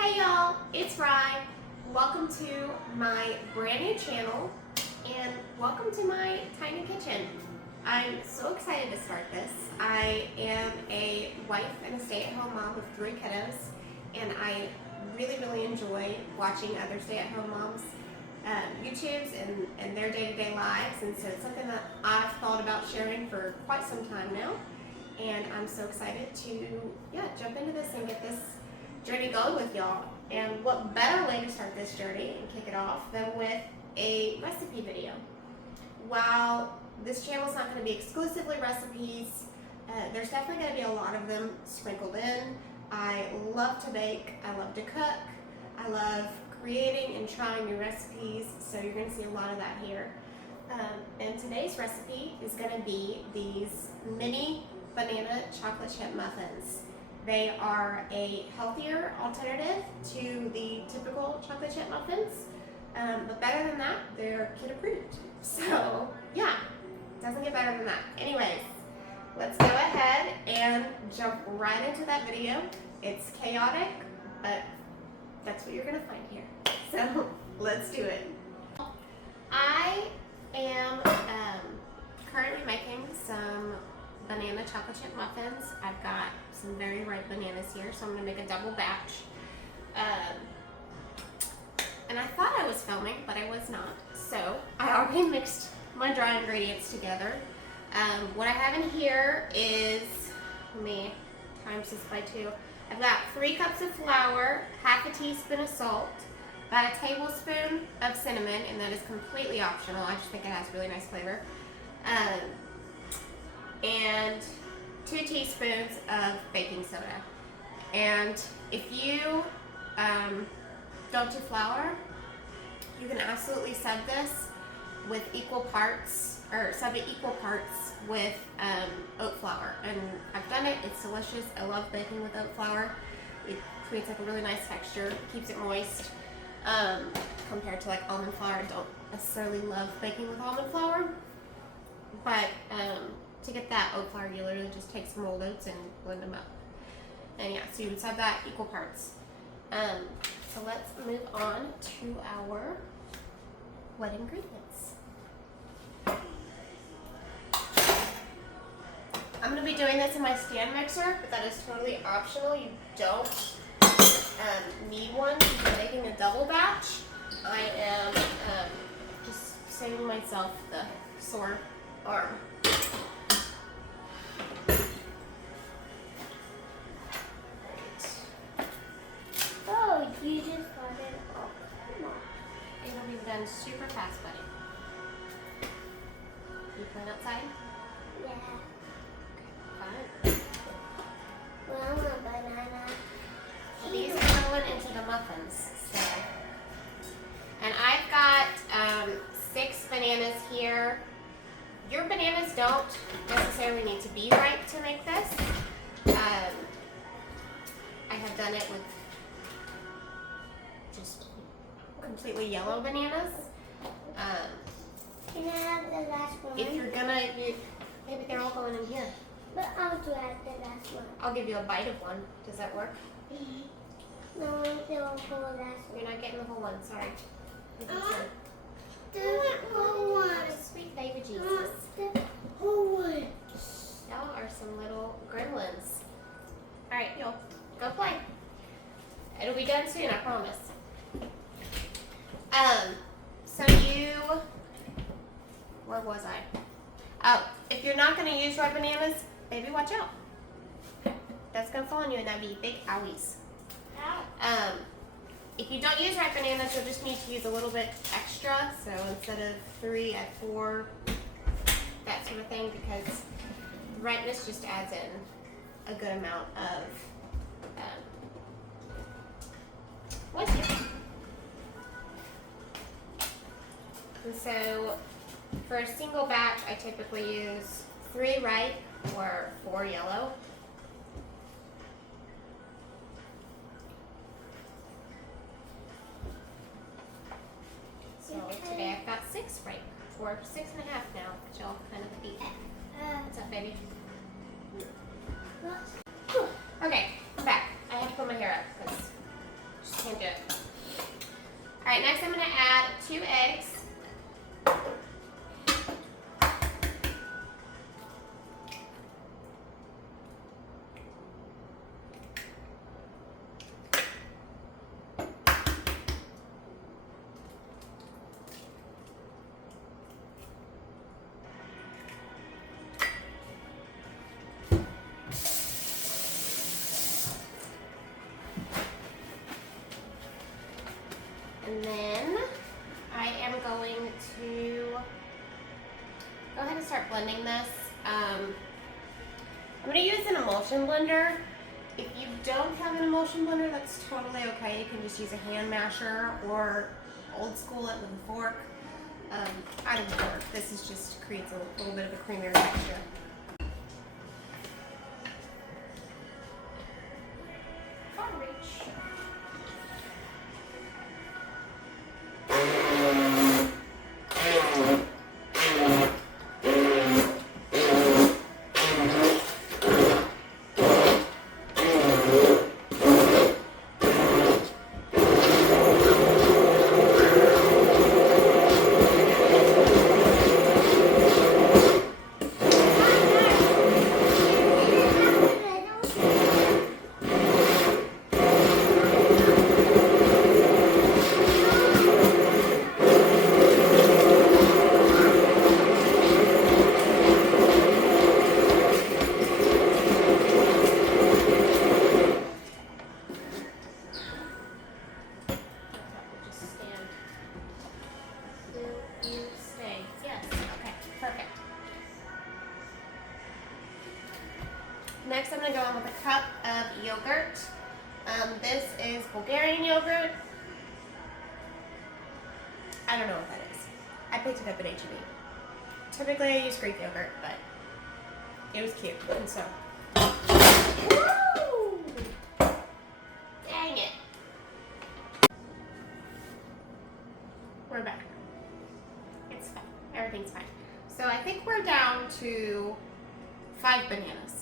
Hey y'all, it's Rye. Welcome to my brand new channel and welcome to my tiny kitchen. I'm so excited to start this. I am a wife and a stay-at-home mom with 3 kiddos, and I really enjoy watching other stay-at-home moms YouTubes and their day-to-day lives, and so it's something that I've thought about sharing for quite some time now, and I'm so excited to jump into this and get this journey going with y'all. And what better way to start this journey and kick it off than with a recipe video. While this channel is not going to be exclusively recipes, there's definitely going to be a lot of them sprinkled in. I love to bake, I love to cook, I love creating and trying new recipes, so you're going to see a lot of that here. And today's recipe is going to be these mini banana chocolate chip muffins. They are a healthier alternative to the typical chocolate chip muffins, but better than that, they're kid approved. So yeah, doesn't get better than that. Anyways, let's go ahead and jump right into that video. It's chaotic, but that's what you're gonna find here. So let's do it. I am currently making some banana chocolate chip muffins. I've got some very ripe bananas here, so I'm gonna make a double batch. And I thought I was filming, but I was not. So I already mixed my dry ingredients together. What I have in here is, let me times this by 2. I've got 3 cups of flour, half a teaspoon of salt, about a tablespoon of cinnamon, and that is completely optional. I just think it has really nice flavor. And 2 teaspoons of baking soda. And if you don't do flour, you can absolutely sub this with equal parts, or sub it equal parts with oat flour. And I've done it, it's delicious. I love baking with oat flour. It creates like a really nice texture, keeps it moist. Compared to like almond flour, I don't necessarily love baking with almond flour. But to get that oat flour, you literally just take some rolled oats and blend them up. And yeah, so you would sub that equal parts. So let's move on to our wet ingredients. I'm going to be doing this in my stand mixer, but that is totally optional. You don't need one if you're making a double batch. I am just saving myself the sore arm. Oh, you just got it all. Come on. It'll be done super fast, buddy. You playing outside? Yeah. Fine. Well, I want a banana. So these are going into the muffins. So, and I've got 6 bananas here. Your bananas don't necessarily need to be ripe to make this. I have done it with just completely yellow bananas. Can I have the last one? If you're gonna, maybe they're all going in here. But I'll do have the last one. I'll give you a bite of one. Does that work? No, I want the whole last one. You're not getting the whole one, sorry. The whole one. Sweet baby Jesus. The whole one. Y'all are some little gremlins. Alright, y'all, go play. It'll be done soon, I promise. So where was I? Oh, if you're not gonna use ripe bananas, baby, watch out. That's gonna fall on you and that'd be big owies. If you don't use ripe bananas, you'll just need to use a little bit extra. So instead of 3, add 4, that sort of thing, because ripeness just adds in a good amount of moisture. And so for a single batch, I typically use 3 ripe or 4 yellow. So today I've got 6 ripe, or 6.5 now, which I'll kind of eat. What's up, baby? Okay, I'm back. I have to pull my hair up because Alright, next I'm going to add 2 eggs. And then I am going to go ahead and start blending this. I'm going to use an emulsion blender. If you don't have an emulsion blender, that's totally okay. You can just use a hand masher or old school it with a fork. I don't fork. This is just creates a little bit of a creamier texture. Far reach. Next, I'm going to go in with a cup of yogurt. This is Bulgarian yogurt. I don't know what that is. I picked it up at H-E-B. Typically, I use Greek yogurt, but it was cute, and so. Woo! Dang it. We're back. It's fine. Everything's fine. So I think we're down to 5 bananas.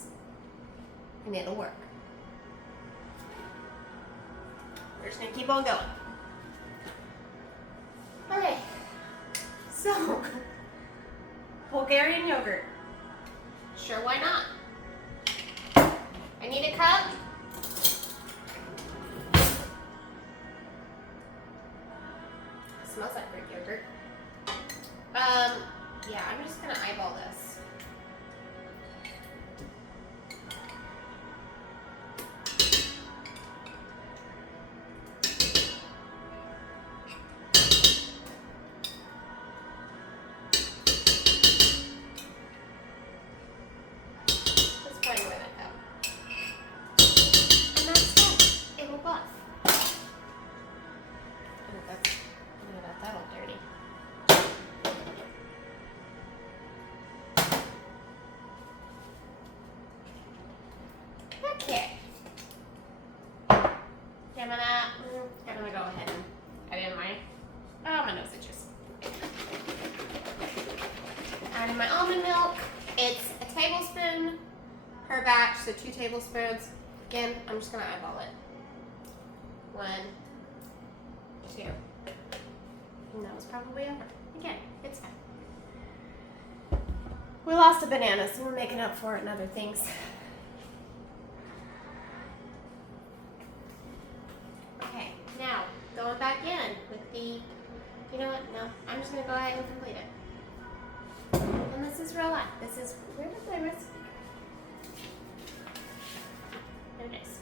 And it'll work. We're just gonna keep on going. Okay, so Bulgarian yogurt. Sure, why not? I need a cup. Smells like Greek yogurt. Yeah, I'm just gonna eyeball this. I'm gonna go ahead and add in my nose itches. Add in my almond milk. It's a tablespoon per batch, so 2 tablespoons. Again, I'm just gonna eyeball it. 1, 2. And that was probably over. Again, it's fine. We lost a banana, so we're making up for it in other things. Okay, now going back in with the, you know what, no, I'm just going to go ahead and complete it. And this is real life. This is, where did my recipe go? There it is.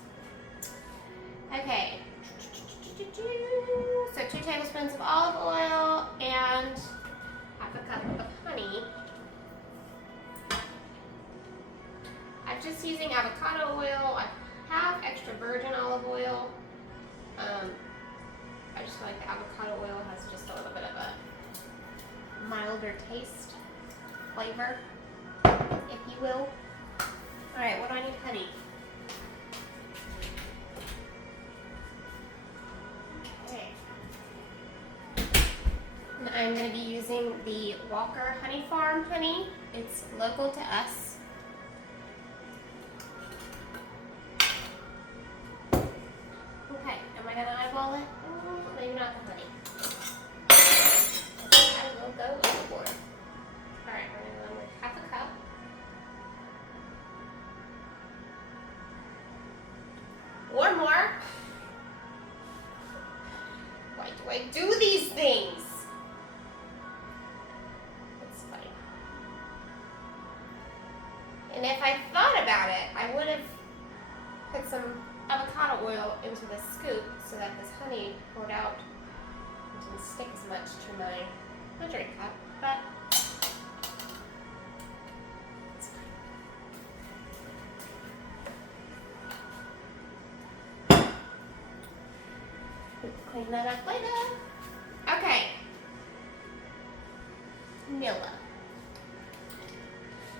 Okay. So 2 tablespoons of olive oil and half a cup of honey. I'm just using avocado oil. I have extra virgin olive oil. I just feel like the avocado oil has just a little bit of a milder taste, flavor, if you will. Alright, what do I need? Honey. Okay. And I'm going to be using the Walker Honey Farm honey. It's local to us. Okay, am I going to eyeball it? Maybe not the honey. one more. Why do I do these things? It's funny. And if I thought about it, I would have put some avocado oil into the scoop so that this honey poured out didn't stick as much to my measuring cup, but it's fine. Clean that up later. Okay. Vanilla.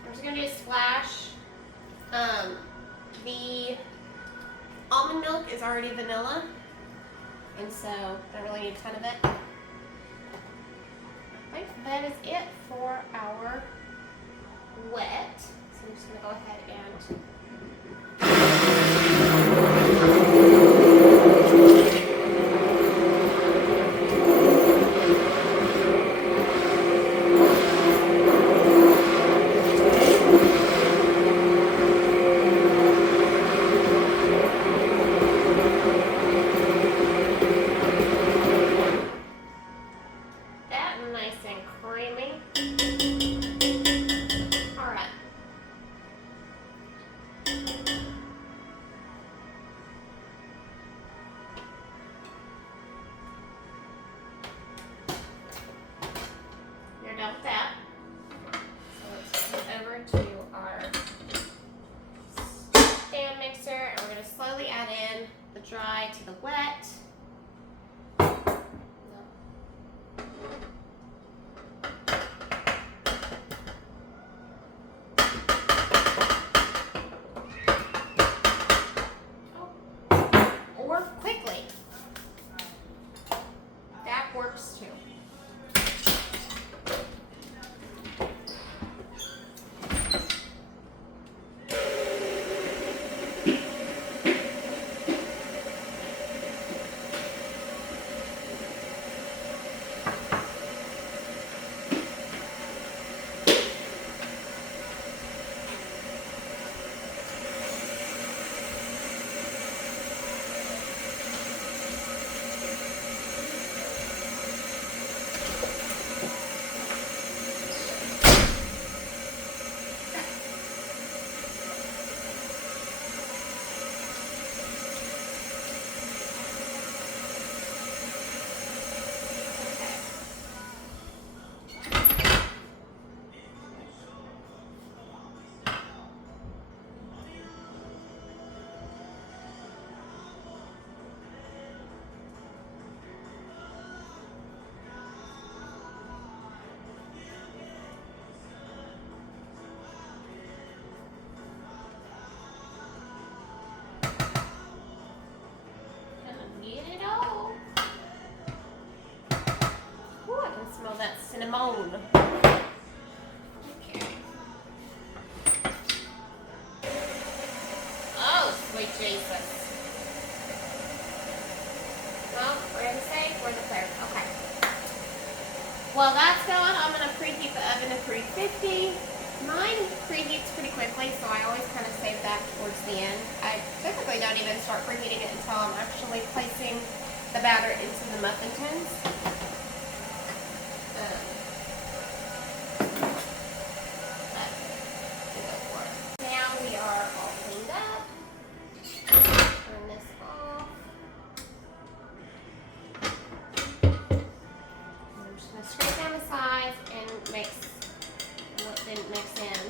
I'm just gonna do a splash. The almond milk is already vanilla, and so I don't really need a ton of it. I think that is it for our wet. So I'm just gonna go ahead and done with that. So let's turn over to our stand mixer, and we're going to slowly add in the dry to the wet. Or quickly. That works too. That cinnamon. Okay. Oh, sweet Jesus. Well, we're gonna say we're the third. Okay. While that's going, I'm gonna preheat the oven to 350. Mine preheats pretty quickly, so I always kind of save that towards the end. I typically don't even start preheating it until I'm actually placing the batter into the muffin tins. Now we are all cleaned up. Turn this off. I'm just going to scrape down the sides and mix what didn't mix in.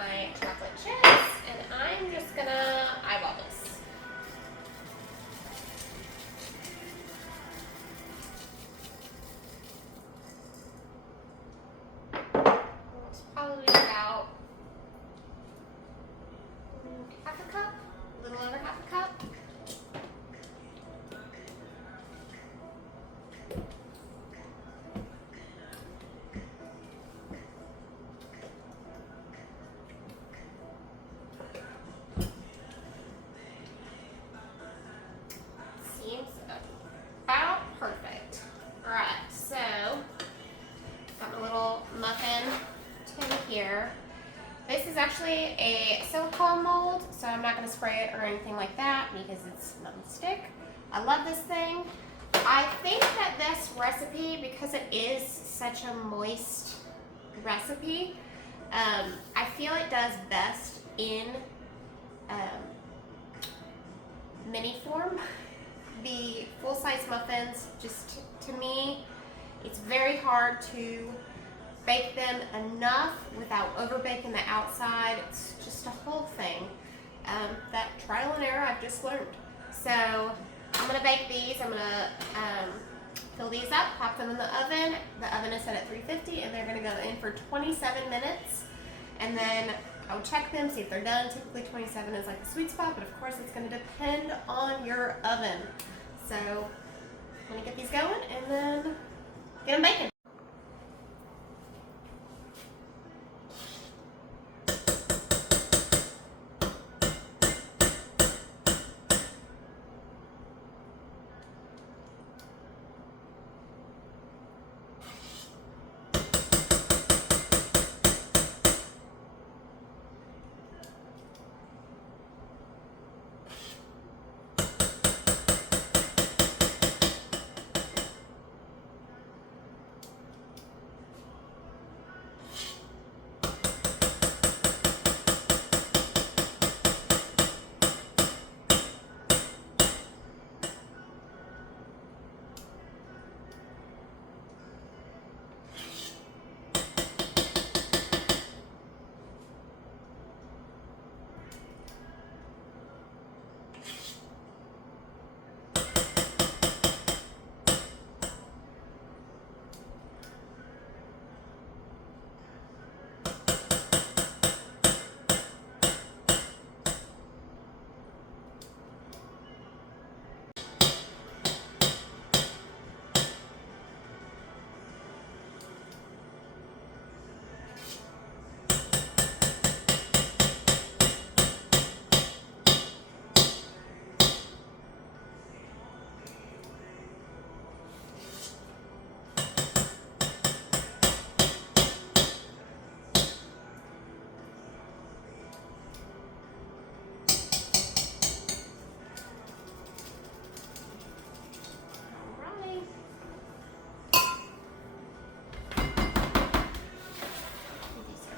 my chocolate chips, and I'm just gonna eyeball this. It's probably about half a cup, a little over half a cup. Seems about perfect. Alright, so got my little muffin tin here. This is actually a silicone mold, so I'm not going to spray it or anything like that because it's non-stick. I love this thing. I think that this recipe, because it is such a moist recipe, I feel it does best in mini form. The full-size muffins, just to me, it's very hard to bake them enough without over baking the outside. It's just a whole thing. That trial and error I've just learned. So I'm gonna bake these. I'm gonna fill these up, pop them in the oven. The oven is set at 350 and they're gonna go in for 27 minutes. And then I'll check them, see if they're done. Typically 27 is like the sweet spot, but of course it's gonna depend on your oven. So I'm gonna get these going and then get them baking.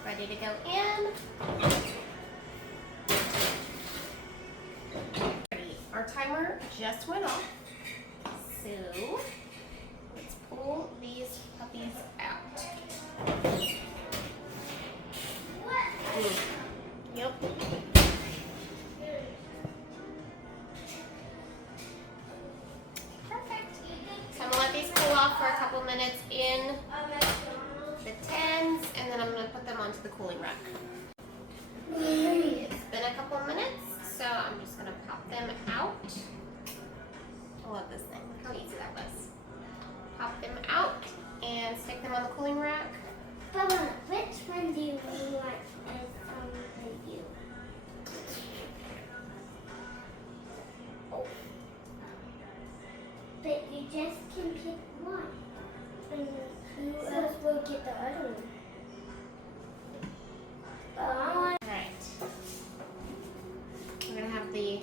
Ready to go in. Our timer just went off, so let's pull these puppies out. Yep. Perfect. So I'm gonna let these cool off for a couple minutes in the tins, and then I'm going to put them onto the cooling rack. It's been a couple minutes, so I'm just going to pop them out. I love this thing. Look how easy that was. Pop them out and stick them on the cooling rack. Mama, which one do you want as you? Oh. But you just can pick one. And who else will get the other one? Alright. We're going to have the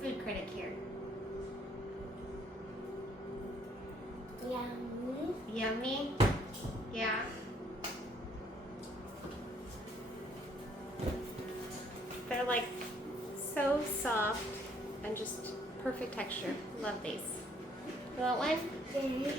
food critic here. Yummy. Yummy? Yeah. They're like so soft and just perfect texture. Love these. You want one? Mm-hmm.